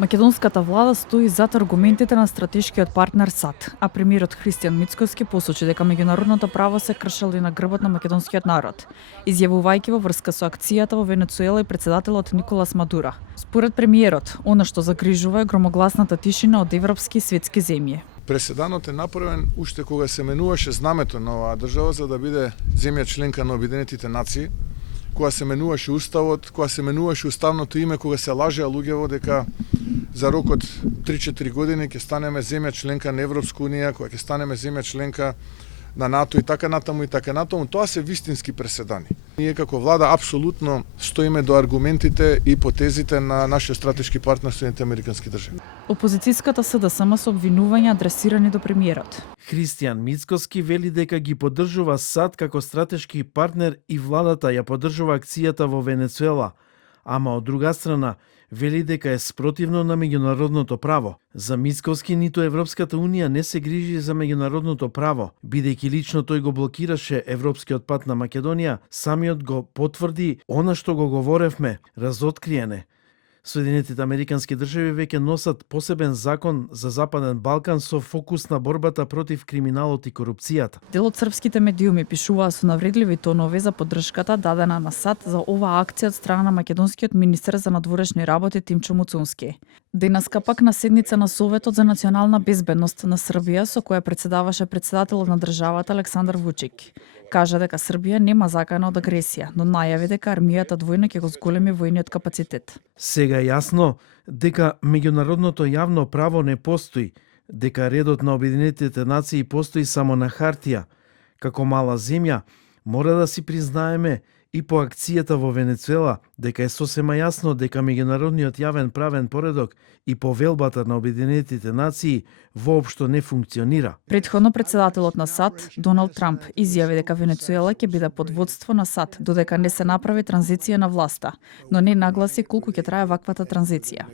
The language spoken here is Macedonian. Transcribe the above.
Македонската влада стои зад аргументите на стратешкиот партнер САД, а премиерот Христијан Мицкоски посочи дека меѓународното право се кршело и на грбот на македонскиот народ, изјавувајќи во врска со акцијата во Венецуела и претседателот Николас Мадуро. Според премиерот, она што загрижува е громогласната тишина од европски и светски земји. Преседанот е направен уште кога се менуваше знамето на оваа држава за да биде земја членка на Обединетите нации, кога се менуваше уставот, кога се менуваше уставното име, кога се лажеа луѓево дека за рокот 3-4 години ќе станеме земја членка на Европска унија, кога ќе станеме земја членка на НАТО и така натаму, тоа се вистински преседани. Ние како влада апсолутно стоиме до аргументите и потезите на нашиот стратешки партнер Соединетите Американски држави. Опозицијската СДСМ со обвинувања адресирани до премиерот. Христијан Мицкоски вели дека ги поддржува САД како стратешки партнер и владата ја поддржува акцијата во Венецуела, ама од друга страна вели дека е спротивно на меѓународното право. За Мицкоски ниту Европската унија не се грижи за меѓународното право, бидејќи лично тој го блокираше европскиот пат на Македонија, самиот го потврди она што го говоревме, разоткриене. Соединетите Американски држави веќе носат посебен закон за Западен Балкан со фокус на борбата против криминалот и корупцијата. Дел од српските медиуми пишуваа со навредливи тонови за поддршката дадена на САД за оваа акција од страна на македонскиот министер за надворешни работи Тимчо Муцунски. Денеска пак на седница на Советот за национална безбедност на Србија со која претседаваше претседателот на државата Александар Вучик. Кажа дека Србија нема закана од агресија, но најави дека армијата двојно ќе го зголеми војниот капацитет. Сега е јасно дека меѓународното јавно право не постои, дека редот на Обединетите нации постои само на хартија. Како мала земја, мора да си признаеме и по акцијата во Венецуела дека е сосема јасно дека меѓународниот јавен правен поредок и повелбата на Обединетите нации воопшто не функционира. Претходно претседателот на САД, Доналд Трамп, изјави дека Венецуела ќе биде под водство на САД додека не се направи транзиција на власта, но не нагласи колку ќе трае ваквата транзиција.